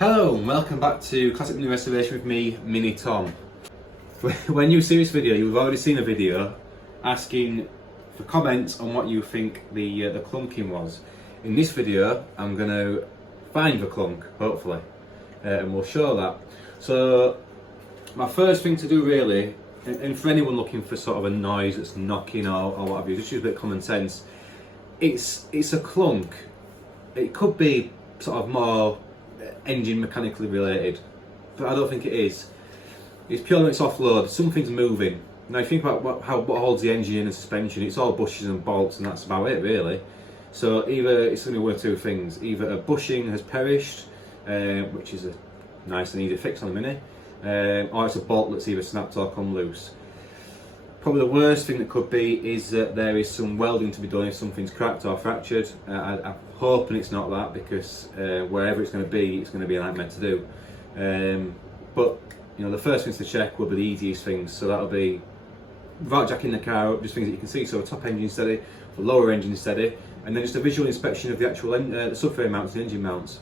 Hello and welcome back to Classic Mini Restoration with me, Mini Tom. When you see this video, you've already seen a video asking for comments on what you think the clunking was. In this video, I'm going to find the clunk, hopefully, and we'll show that. So, my first thing to do really, and for anyone looking for sort of a noise that's knocking or whatever, just use a bit of common sense. It's a clunk. It could be sort of more engine mechanically related, but I don't think it is. It's purely when it's offload, something's moving. Now you think about what holds the engine in and suspension, it's all bushings and bolts and that's about it really. So either it's going to be one of two things, either a bushing has perished, which is a nice and easy fix on a Mini, or it's a bolt that's either snapped or come loose. Probably the worst thing that could be is that there is some welding to be done if something's cracked or fractured. I'm hoping it's not that, because wherever it's going to be a nightmare to do. But you know, the first things to check will be the easiest things. So that'll be, without jacking the car up, just things that you can see. So a top engine steady, the lower engine steady, and then just a visual inspection of the actual the subframe mounts and engine mounts.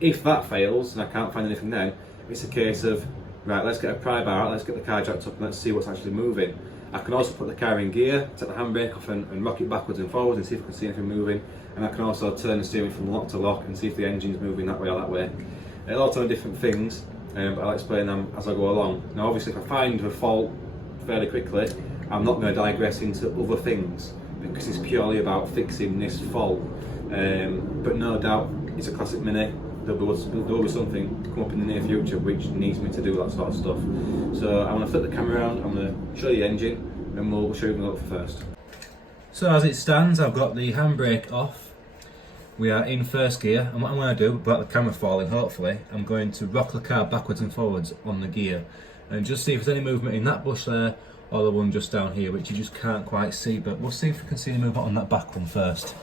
If that fails and I can't find anything there, it's a case of, right, let's get a pry bar out, let's get the car jacked up and let's see what's actually moving. I can also put the car in gear, take the handbrake off and rock it backwards and forwards and see if I can see anything moving. And I can also turn the steering from lock to lock and see if the engine's moving that way or that way. It'll all turn different things, but I'll explain them as I go along. Now obviously if I find the fault fairly quickly, I'm not going to digress into other things, because it's purely about fixing this fault. But no doubt it's a classic Mini. There will be something come up in the near future which needs me to do that sort of stuff. So I'm going to flip the camera around, I'm going to show you the engine, and we'll show you the motor first. So as it stands, I've got the handbrake off. We are in first gear, and what I'm going to do, without the camera falling hopefully, I'm going to rock the car backwards and forwards on the gear and just see if there's any movement in that bush there or the one just down here, which you just can't quite see, but we'll see if we can see any movement on that back one first.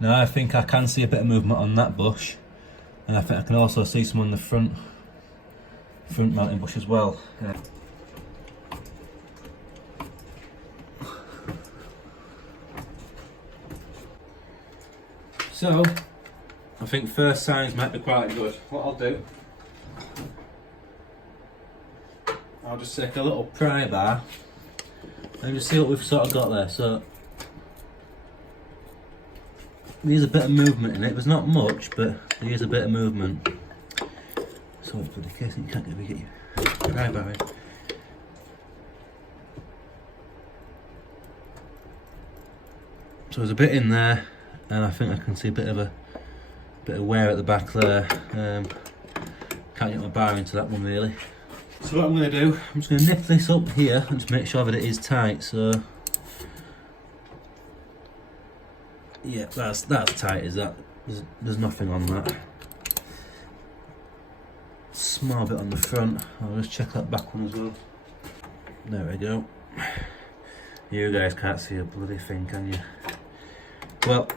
Now I think I can see a bit of movement on that bush, and I think I can also see some on the front mounting bush as well. So I think first signs might be quite good. What I'll do, I'll just take a little pry bar and just see what we've sort of got there. So there's a bit of movement in it. There's not much, but there is a bit of movement. So it's for the case that you can't get your pry bar in. So there's a bit in there, and I think I can see a bit of wear at the back there. Can't get my bar into that one really. So what I'm going to do, I'm just going to nip this up here and just make sure that it is tight. So yeah, that's tight as that. There's nothing on that. Small bit on the front. I'll just check that back one as well. There we go. You guys can't see a bloody thing, can you? Well,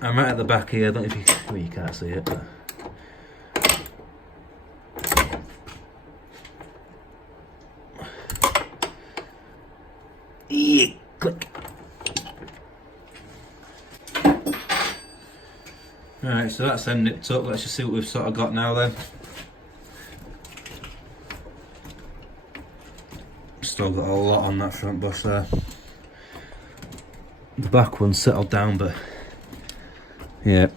I'm right at the back here. I don't know if you, well, you can't see it, but yeah, click. Right, so that's ended it up. Let's just see what we've sort of got now then. Still got a lot on that front bush there. The back one's settled down, but yeah,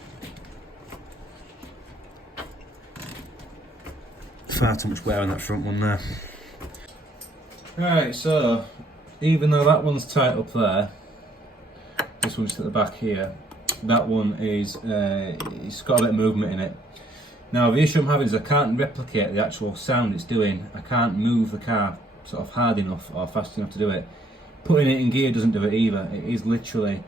far too much wear on that front one there. Right, so even though that one's tight up there, this one's at the back here. That one is, it's got a bit of movement in it. Now the issue I'm having is I can't replicate the actual sound it's doing. I can't move the car sort of hard enough or fast enough to do it. Putting it in gear doesn't do it either. It is literally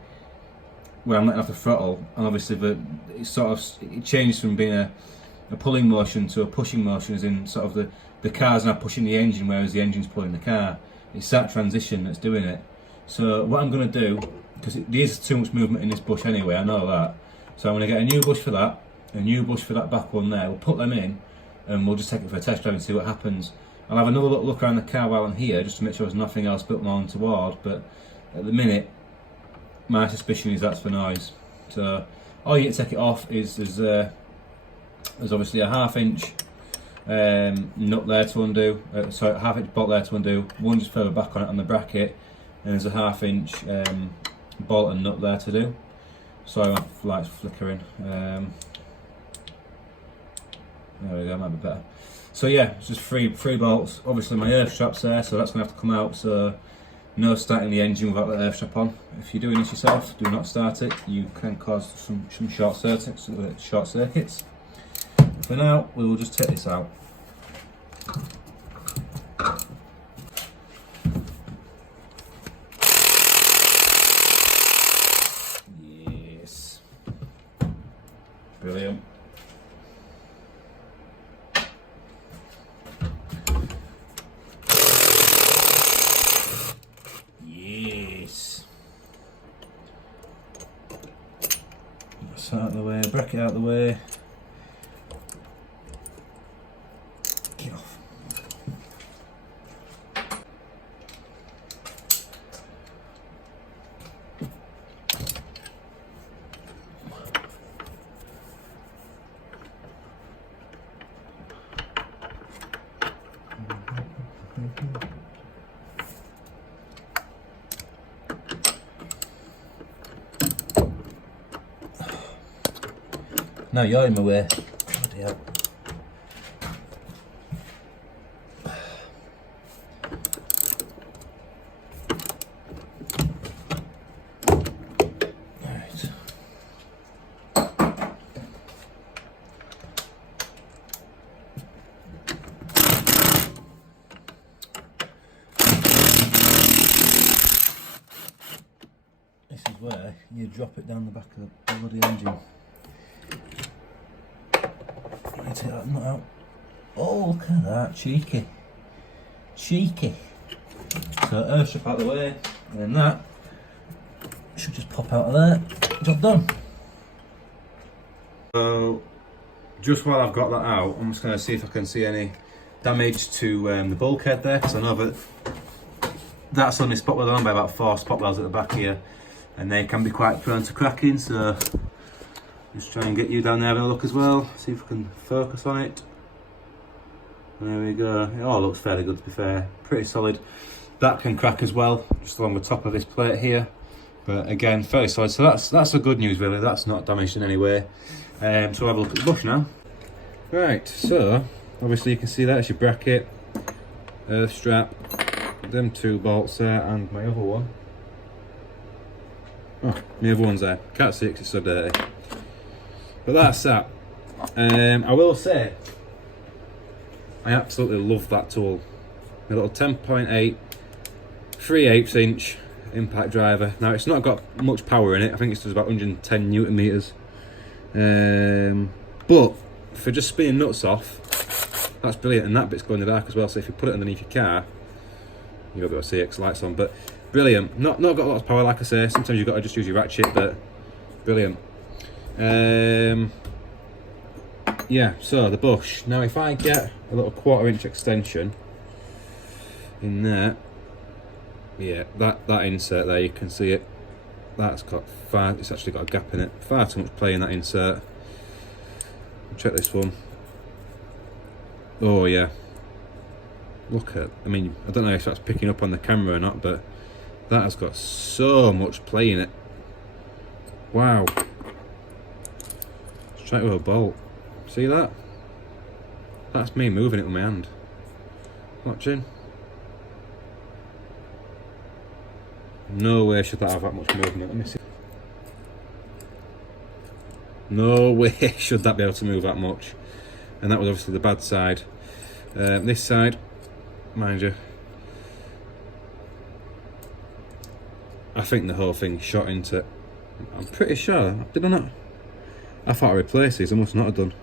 where I'm letting off the throttle, and obviously it changes from being a pulling motion to a pushing motion, as in sort of the car's now pushing the engine whereas the engine's pulling the car. It's that transition that's doing it. So what I'm going to do, because there's too much movement in this bush anyway, I know that, so I'm going to get a new bush for that, a new bush for that back one there. We'll put them in and we'll just take it for a test drive and see what happens. I'll have another look around the car while I'm here, just to make sure there's nothing else built more untoward, but at the minute, my suspicion is that's for noise. So all you need to take it off is there's obviously a 1/2 inch nut there to undo, sorry, a 1/2 inch bolt there to undo, one just further back on it on the bracket, and there's a 1/2 inch bolt and nut there to do. Sorry, my light's flickering. There we go, might be better. So yeah, it's just three bolts. Obviously my earth strap's there, so that's going to have to come out, so no starting the engine without the earth strap on. If you're doing this yourself, do not start it. You can cause some short circuits. For now, we will just take this out. Yes. Brilliant. Yes. That's out of the way, bracket out of the way. Get off. Now you're in my way. Bloody hell. Right. This is where you drop it down the back of the bloody engine. Take that nut out. Oh, look at that, cheeky. Cheeky. So earth strap out of the way, and then that should just pop out of there. Job done. So, just while I've got that out, I'm just going to see if I can see any damage to the bulkhead there, because I know that that's only spot welded on by about 4 spot welds at the back here, and they can be quite prone to cracking, so just try and get you down there having a look as well, see if I can focus on it. There we go, it all looks fairly good to be fair, pretty solid. That can crack as well, just along the top of this plate here, but again, fairly solid, so that's the good news really, that's not damaged in any way. So we'll have a look at the bush now. Right, so obviously you can see that's your bracket, earth strap, them 2 bolts there, and my other one. Oh, my other one's there, can't see it 'cause it's so dirty. But that's that. I will say, I absolutely love that tool. My little 10.8 3/8 inch impact driver. Now it's not got much power in it. I think it's just about 110 Newton meters. But for just spinning nuts off, that's brilliant. And that bit's going in the dark as well. So if you put it underneath your car, you've got the CX lights on. But brilliant. Not got a lot of power, like I say. Sometimes you've got to just use your ratchet, but brilliant. Yeah, so the bush. Now if I get a little 1/4 inch extension in there, yeah, that insert there, you can see it, that's got it's actually got a gap in it, far too much play in that insert. Check this one. Oh yeah, look at, I mean, I don't know if that's picking up on the camera or not, but that has got so much play in it. Wow. Straight with a bolt. See that? That's me moving it with my hand. Watching? No way should that have that much movement. Let me see. No way should that be able to move that much. And that was obviously the bad side. This side, mind you, I think the whole thing shot into it. I'm pretty sure. Did I not? I thought I replaced these. I must not have done.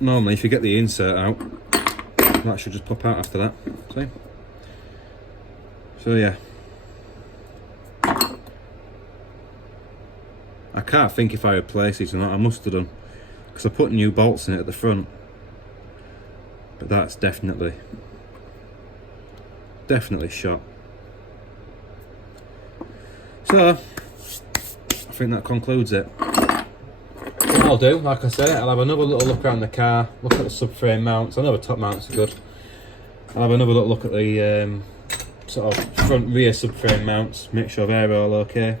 Normally if you get the insert out, that should just pop out after that. See? So yeah. can't think if I replaced these or not. I must have done, because I put new bolts in it at the front. But that's definitely shot. So I think that concludes it. What I'll do, like I say, I'll have another little look around the car, look at the subframe mounts. I know the top mounts are good. I'll have another little look at the sort of front rear subframe mounts, make sure they're all okay.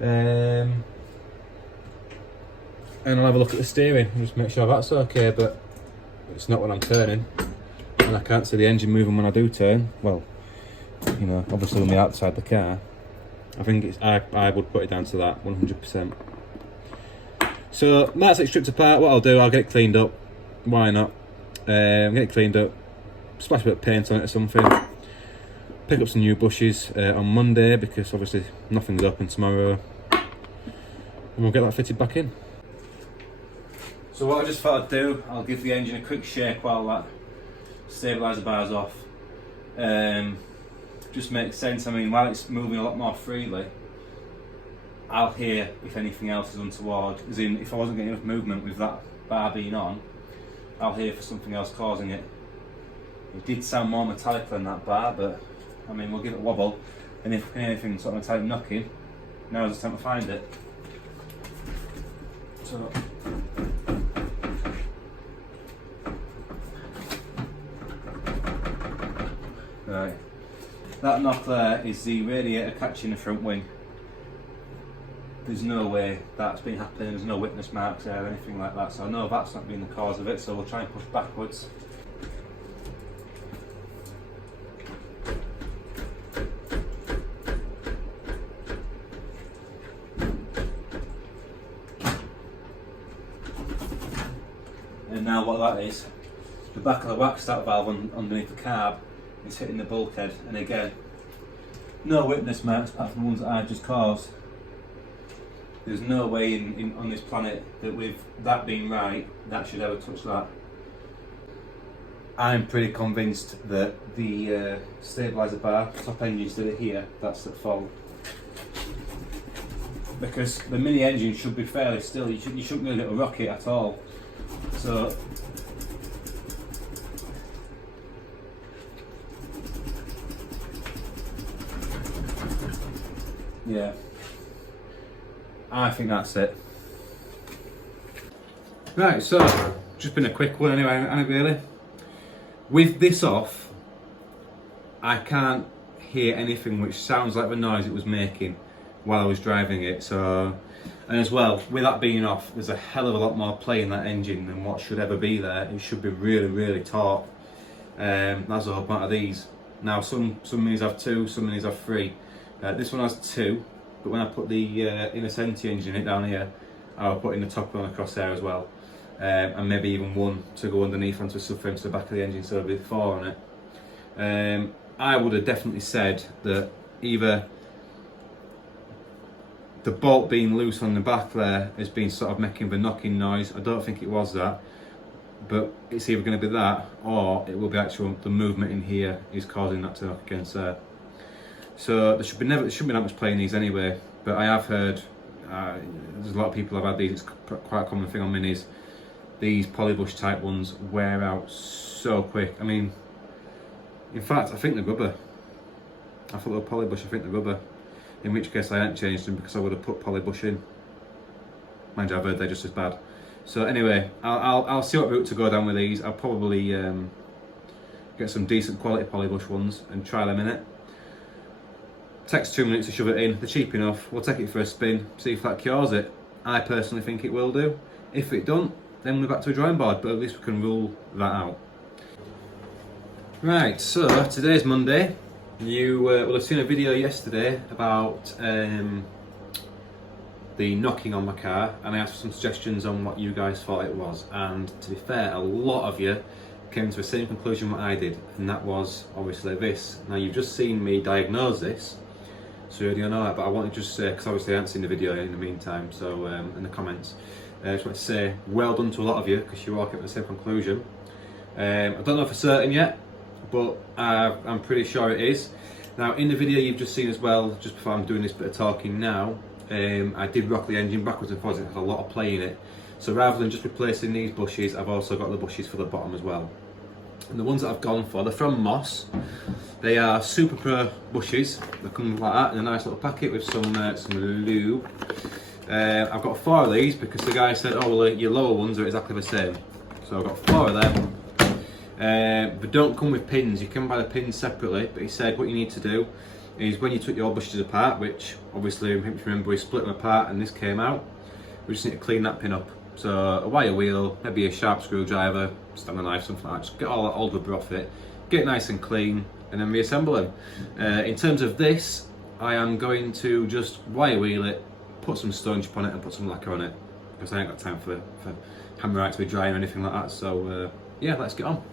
And I'll have a look at the steering and just make sure that's okay, but it's not when I'm turning, and I can't see the engine moving when I do turn. Well, you know, obviously on the outside of the car, I think it's, I would put it down to that 100%. So that's it stripped apart. What I'll do, I'll get it cleaned up. Why not? Get it cleaned up, splash a bit of paint on it or something. Pick up some new bushes on Monday, because obviously nothing's open tomorrow, and we'll get that fitted back in. So what I just thought I'd do, I'll give the engine a quick shake while that stabiliser bar's off. Just makes sense. I mean, while it's moving a lot more freely, I'll hear if anything else is untoward. As in, if I wasn't getting enough movement with that bar being on, I'll hear for something else causing it. It did sound more metallic than that bar, but I mean, we'll give it a wobble, and if anything sort of metallic knocking, now's the time to find it. So. Right. That knock there is the radiator catching the front wing. There's no way that's been happening, there's no witness marks there or anything like that, so I know that's not been the cause of it, so we'll try and push backwards. And now what that is, the back of the wax start valve underneath the carb is hitting the bulkhead, and again, no witness marks apart from the ones that I've just caused. There's no way on this planet that with that being right, that should ever touch that. I'm pretty convinced that the stabiliser bar, top engine still here, that's at fault. Because the mini engine should be fairly still, you shouldn't really get a rocket at all. So, yeah, I think that's it. Right, so just been a quick one anyway, hasn't it really? With this off, I can't hear anything which sounds like the noise it was making while I was driving it. So, and as well, with that being off, there's a hell of a lot more play in that engine than what should ever be there. It should be really, really taut. That's the whole point of these. Now, some minis have 2, some minis have 3. This one has 2, but when I put the Innocenti engine in it down here, I'll put in the top one across there as well, and maybe even 1 to go underneath onto a subframe to the back of the engine, so there'll be 4 on it. I would have definitely said that either the bolt being loose on the back there has been sort of making the knocking noise. I don't think it was that, but it's either going to be that, or it will be actual the movement in here is causing that to knock against there. So there shouldn't be that much play in these anyway. But I have heard there's a lot of people have had these. It's quite a common thing on minis. These polybush type ones wear out so quick. I mean, in fact, I think they're rubber. I thought they were polybush. I think they're rubber. In which case I hadn't changed them, because I would have put polybush in. Mind you, I've heard they're just as bad. So anyway, I'll see what route to go down with these. I'll probably get some decent quality polybush ones and try them in it. Takes 2 minutes to shove it in. They're cheap enough. We'll take it for a spin, see if that cures it. I personally think it will do. If it don't, then we're back to a drawing board, but at least we can rule that out. Right, so today's Monday. You will have seen a video yesterday about the knocking on my car, and I asked for some suggestions on what you guys thought it was, and to be fair, a lot of you came to the same conclusion what I did, and that was obviously this. Now, you've just seen me diagnose this, so you already know that, but I wanted to just say, because obviously I haven't seen the video in the meantime, so in the comments, I just want to say well done to a lot of you, because you all came to the same conclusion. I don't know for certain yet, but I'm pretty sure it is. Now, in the video you've just seen as well, just before I'm doing this bit of talking now, I did rock the engine backwards and forwards. It had a lot of play in it. So rather than just replacing these bushes, I've also got the bushes for the bottom as well. And the ones that I've gone for, they're from Moss. They are Super Pro bushes. They come like that in a nice little packet with some lube. I've got 4 of these because the guy said, oh well, your lower ones are exactly the same. So I've got 4 of them. They don't come with pins. You can buy the pins separately, but he said what you need to do is when you took your bushes apart, which obviously remember we split them apart and this came out, we just need to clean that pin up. So a wire wheel, maybe a sharp screwdriver, standard knife, something like that. Just get all that old rubber off it, get it nice and clean, and then reassemble them. In terms of this, I am going to just wire wheel it, put some stone chip on it and put some lacquer on it, because I ain't got time for hammerite to be drying or anything like that. So yeah, let's get on.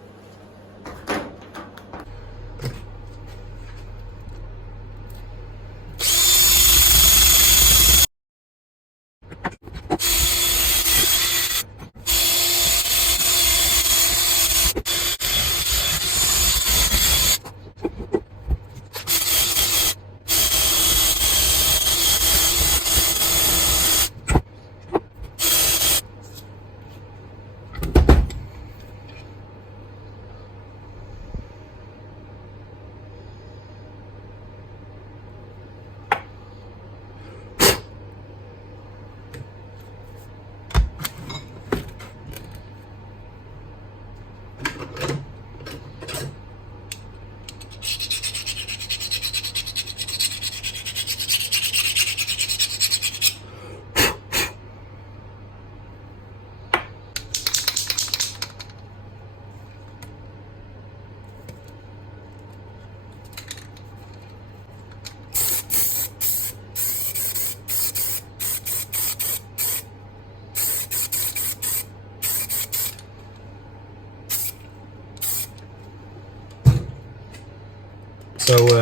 So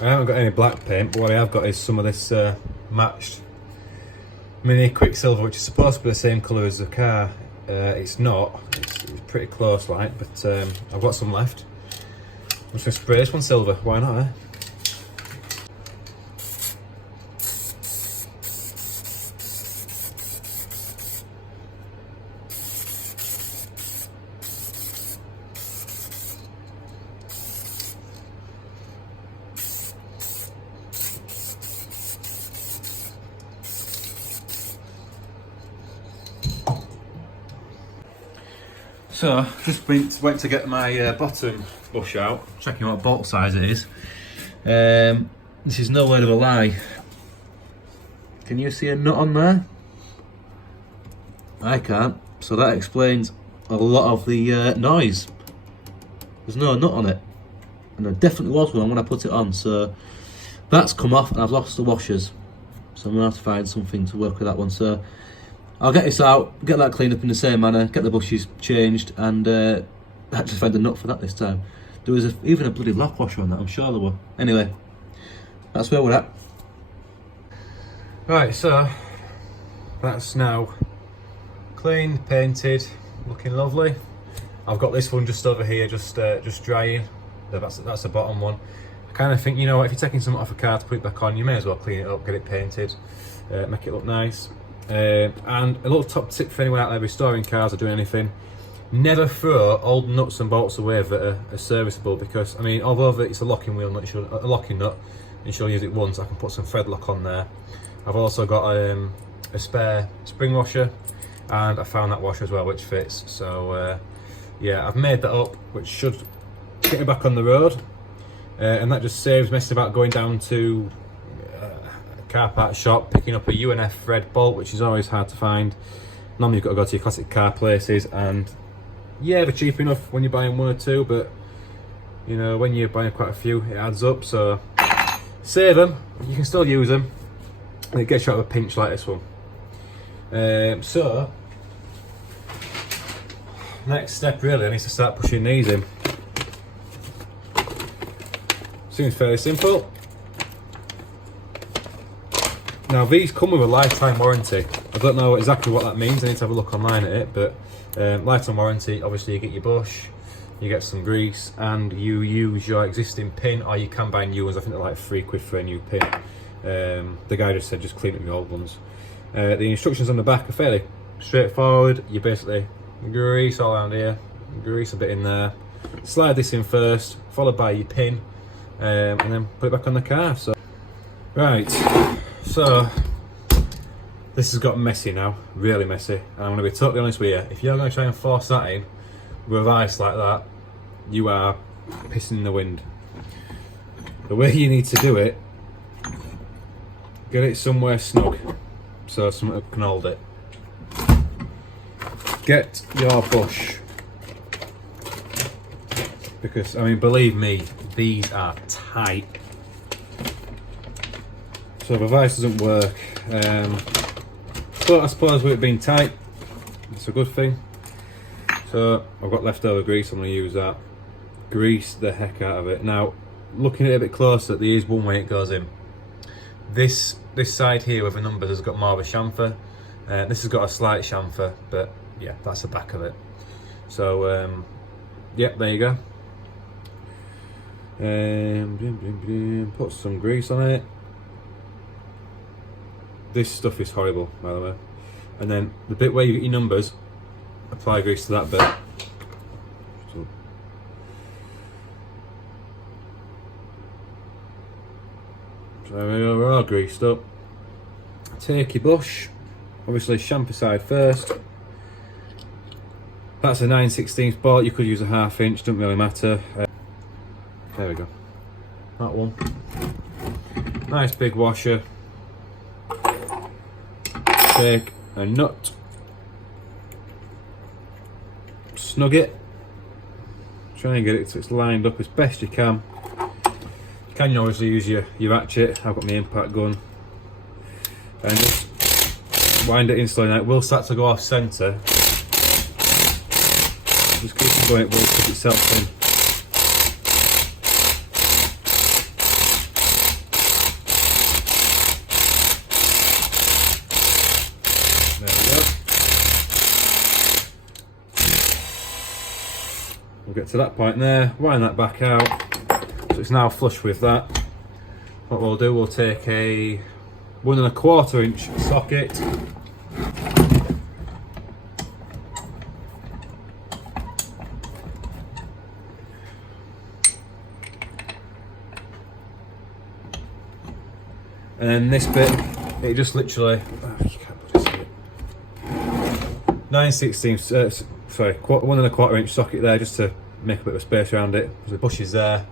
I haven't got any black paint, but what I have got is some of this matched Mini Quicksilver, which is supposed to be the same colour as the car. It's not, it's pretty close like, but I've got some left. I'm just going to spray this one silver, why not, eh? So, just went to get my bottom bush out, checking what bolt size it is. This is no word of a lie. Can you see a nut on there? I can't, so that explains a lot of the noise. There's no nut on it, and there definitely was one when I put it on, so that's come off and I've lost the washers. So I'm going to have to find something to work with that one. So I'll get this out, get that cleaned up in the same manner, get the bushes changed, and actually find a nut for that this time. There was even a bloody lock washer on that, I'm sure there were. Anyway, that's where we're at. Right, so that's now cleaned, painted, looking lovely. I've got this one just over here, just drying. That's the bottom one. I kind of think, you know what, if you're taking something off a car to put it back on, you may as well clean it up, get it painted, make it look nice. And a little top tip for anyone out there restoring cars or doing anything: never throw old nuts and bolts away that are serviceable, because I mean, although it's a locking wheel nut, a locking nut, and you'll use it once, I can put some thread lock on there. I've also got a spare spring washer, and I found that washer as well which fits. So yeah, I've made that up, which should get me back on the road, and that just saves messing about going down to car part shop, picking up a UNF thread bolt, which is always hard to find. Normally you've got to go to your classic car places, and yeah, they're cheap enough when you're buying 1 or 2, but you know, when you're buying quite a few, it adds up. So save them, you can still use them, and it gets you out of a pinch like this one. So next step really, I need to start pushing these in. Seems fairly simple. Now these come with a lifetime warranty. I don't know exactly what that means, I need to have a look online at it, but lifetime warranty, obviously you get your bush, you get some grease, and you use your existing pin, or you can buy new ones. I think they're like £3 for a new pin. The guy just said just clean up your old ones. The instructions on the back are fairly straightforward. You basically grease all around here, grease a bit in there, slide this in first, followed by your pin, and then put it back on the car. So, right, so this has got messy now, really messy. And I'm going to be totally honest with you, if you're going to try and force that in with ice like that, you are pissing in the wind. The way you need to do it, get it somewhere snug, so something can hold it. Get your bush, because I mean, believe me, these are tight. So if a vice doesn't work, but I suppose with it being tight, it's a good thing. So I've got leftover grease, I'm going to use that. Grease the heck out of it. Now, looking at it a bit closer, there is one way it goes in. This side here with the numbers has got more of a chamfer. This has got a slight chamfer, but yeah, that's the back of it. So yep, there you go. Put some grease on it. This stuff is horrible, by the way. And then the bit where you get your numbers, apply grease to that bit. So there we go, we're all greased up. Take your bush, obviously chamfer side first. That's a 9/16 bolt, you could use a 1/2 inch, doesn't really matter. There we go, that one. Nice big washer. Take a nut, snug it, try and get it so it's lined up as best you can. You can obviously use your ratchet, I've got my impact gun, and just wind it in slowly. Now it will start to go off centre, just keep it going, it will put itself in. We'll get to that point there, wind that back out, so it's now flush with that. What we'll do, we'll take a 1 1/4 inch socket, and then this bit, it just literally, you can't just see it, 9/16, sorry, 1 1/4 inch socket there, just to make a bit of space around it. There's the bush is there,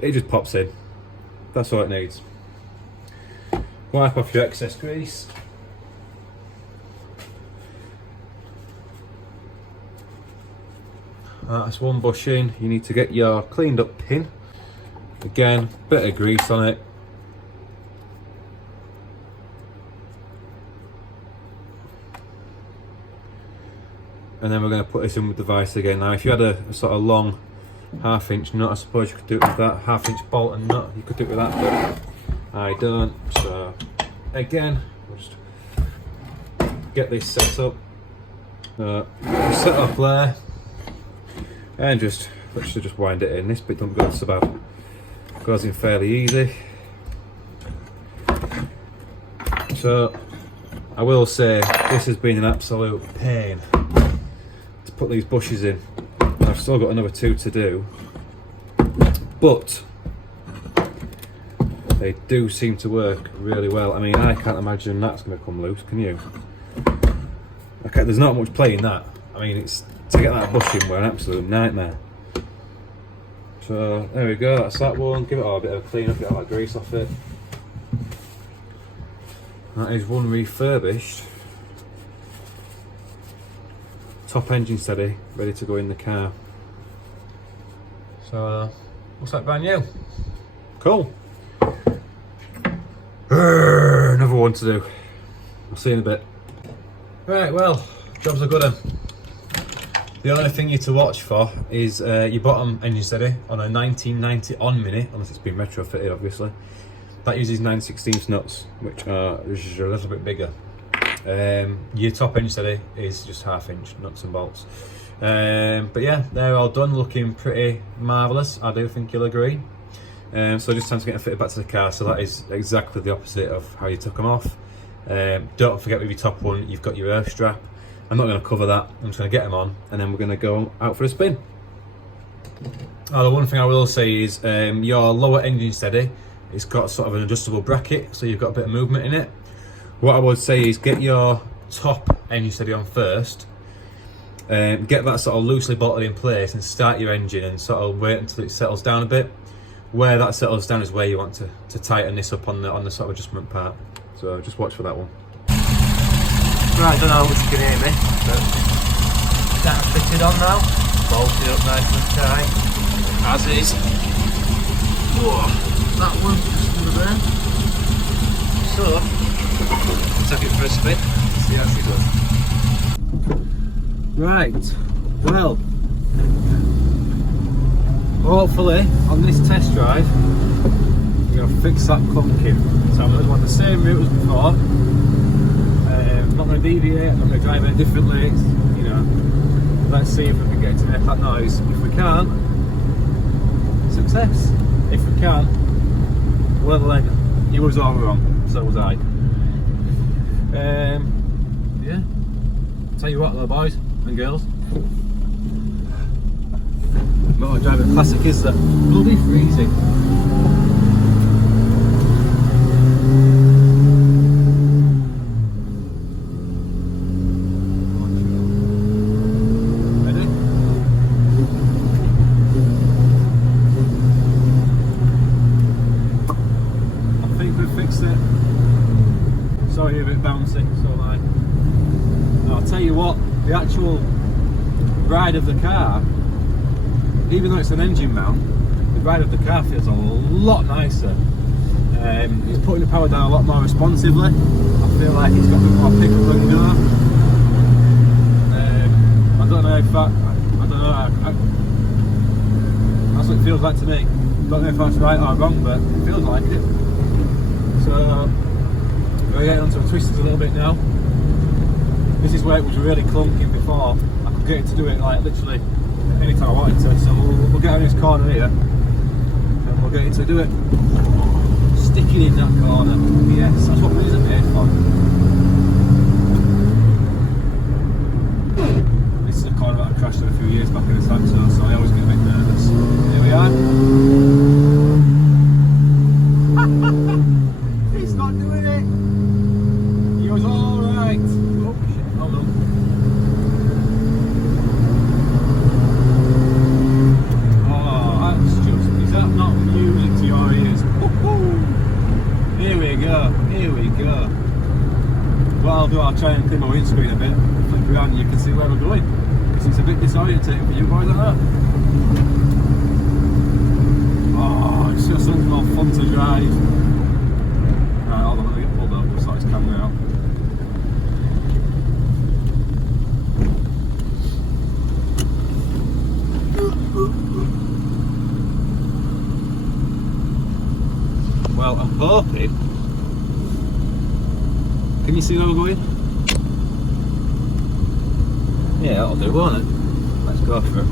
it just pops in. That's all it needs. Wipe off your excess grease. That's one bush in. You need to get your cleaned up pin. Again, bit of grease on it. And then we're going to put this in with the vise again. Now if you had a sort of long 1/2 inch nut, I suppose you could do it with that 1/2 inch bolt and nut, you could do it with that, but I don't. So again, we'll just get this set up, set up there, and just literally just wind it in. This bit don't go so bad, goes in fairly easy. So I will say this has been an absolute pain to put these bushes in. I've still got another 2 to do, but they do seem to work really well. I mean, I can't imagine that's going to come loose, can you? Okay, there's not much play in that. I mean, it's to get that bush in were an absolute nightmare. So there we go, that's that one. Give it all a bit of a clean up, get all that grease off it. That is one refurbished. Top engine steady, ready to go in the car. So looks like brand new. Cool. Another one to do. I'll see you in a bit. Right, well, job's a good one. The only thing you need to watch for is your bottom engine steady on a 1990 on Mini, unless it's been retrofitted obviously. That uses 9/16 nuts, which are just a little bit bigger. Your top engine steady is just 1/2 inch nuts and bolts. But yeah, they're all done, looking pretty marvellous, I do think you'll agree. So just time to get them fitted back to the car. So that is exactly the opposite of how you took them off. Don't forget with your top one, you've got your earth strap. I'm not going to cover that. I'm just going to get them on, and then we're going to go out for a spin. The one thing I will say is your lower engine steady, it's got sort of an adjustable bracket, so you've got a bit of movement in it. What I would say is get your top engine steady on first, get that sort of loosely bolted in place, and start your engine and sort of wait until it settles down a bit. Where that settles down is where you want to tighten this up on the sort of adjustment part. So just watch for that one. Right, I don't know how much you can hear me, but that's fitted on now, bolted up nice and tight, as is. Whoa, that one just under there. So, take it for a spin, see how she goes. Right, well, hopefully on this test drive we're going to fix that clunking. So I'm going to go on the same route as before. I'm not going to deviate, I'm not going to drive it differently, you know. Let's see if we can get it to make that noise. If we can't, success. If we can't, well then, you was all wrong, so was I. Yeah, tell you what though, boys and girls, motor driving classic is that bloody freezing. Sorry, a bit bouncy, so like, I'll tell you what, the actual ride of the car, even though it's an engine mount, the ride of the car feels a lot nicer. He's putting the power down a lot more responsively. I feel like he's got a bit more pick up and go. I don't know if that, I don't know, that's what it feels like to me. I don't know if that's right or wrong, but it feels like it. So, we're getting onto the twisters a little bit now. This is where it was really clunking before. I could get it to do it like literally anytime I wanted to. So we'll get on this corner here and we'll get it to do it. Sticking in that corner. Yes, that's what these are made for. This is a corner that I crashed in a few years back in the Saxo, so I always get a bit nervous. Here we are. It's not doing it. He was all right. Oh shit! Hold on. Oh, that's just. Is that not music to your ears? Woohoo! Here we go. Here we go. What I'll do, I'll try and clean my windscreen a bit. Flip around, and you can see where we're going. Because it's a bit disorientating for you boys, like that. Oh, it's just so much more fun to drive. Hold on, let me get pulled up, we'll sort his camera out. Well, I'm hoping. Can you see where we're going? Yeah, that'll do, won't it? Let's go for it.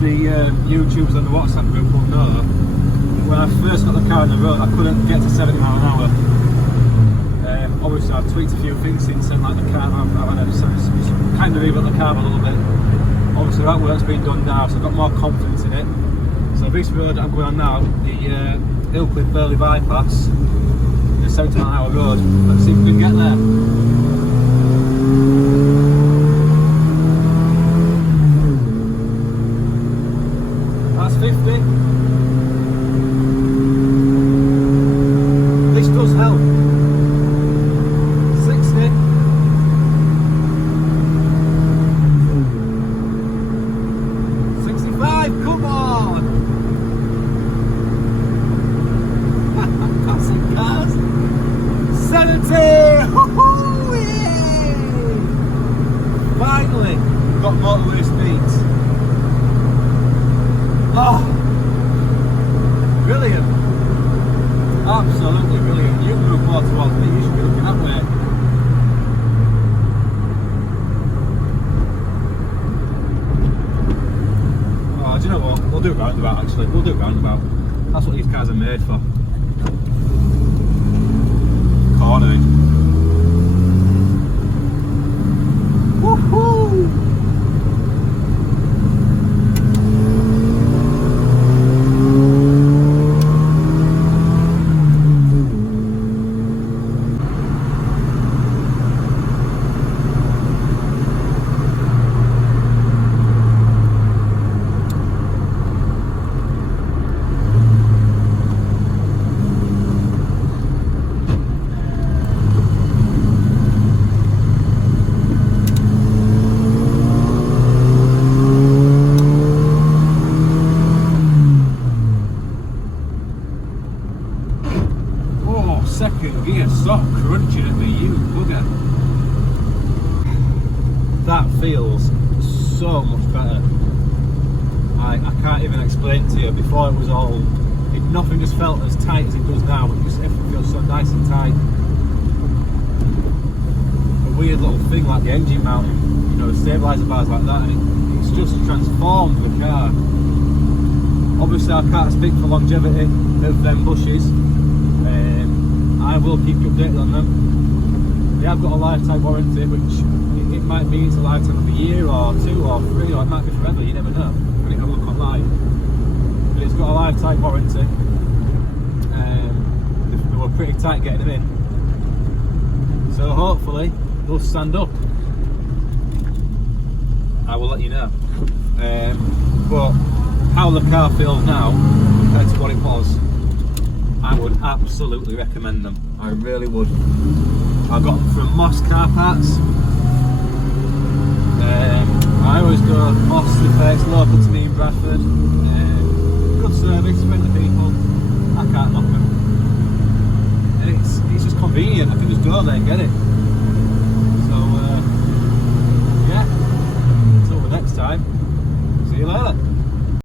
The YouTubers and the WhatsApp group will know when I first got the car on the road I couldn't get to 70 miles an hour. Obviously I've tweaked a few things since then, like the car I've had it's kind of rebuilt the car a little bit. Obviously that work's been done now, so I've got more confidence in it. So this road that I'm going on now, the Hillcliff Burley bypass, the 70 mile an hour road, let's see if we can get there. That's 50. Finally got motorway speeds. Oh, brilliant. Absolutely brilliant. You move more towards me, you should be looking that way. Oh, do you know what? We'll do it roundabout actually. We'll do it roundabout. That's what these cars are made for. Cornering. Woohoo! Second gear, stop crunching at me, you bugger. That feels so much better. I can't even explain to you. Before it was all, nothing just felt as tight as it does now, but just everything feels so nice and tight. A weird little thing like the engine mounting, you know, the stabiliser bars like that, and it's just transformed the car. Obviously I can't speak for longevity of them bushes. I will keep you updated on them. They have got a lifetime warranty, which it might mean it's a lifetime of a year or 2 or 3, or it might be forever, you never know when you have a look online. But it's got a lifetime warranty. They were pretty tight getting them in. So hopefully they'll stand up. I will let you know. But how the car feels now compared to what it was, I would absolutely recommend them. I really would. I got them from Moss Car Parts. I always go Moss, the place local to me in Bradford. Good service, friendly people.